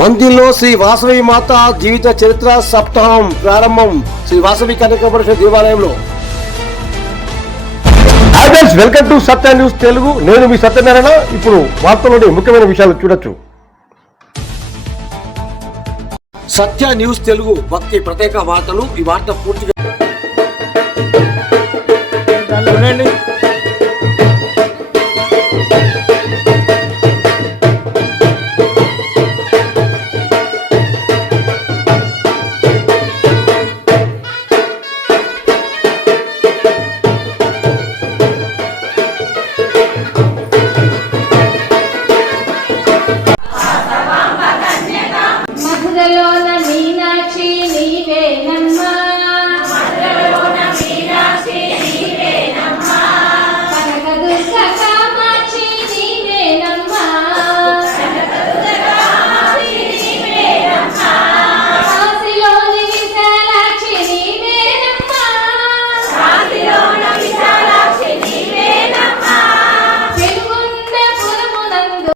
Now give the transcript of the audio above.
మందిలో శ్రీ వాసవి మాత జీవిత చరిత్ర సప్తాహం ప్రారంభం శ్రీ వాసవి కన్యకా పరిషత్ దేవాలయంలో. Welcome to Satya news Telugu. నేను మీ సత్యనారాయణ. ఇప్పుడు వార్తలోని ముఖ్యమైన విషయాలు చూడొచ్చు. సత్య న్యూస్ తెలుగు భక్తి ప్రత్యేక వార్తలు. ఈ వార్త పూర్తిగా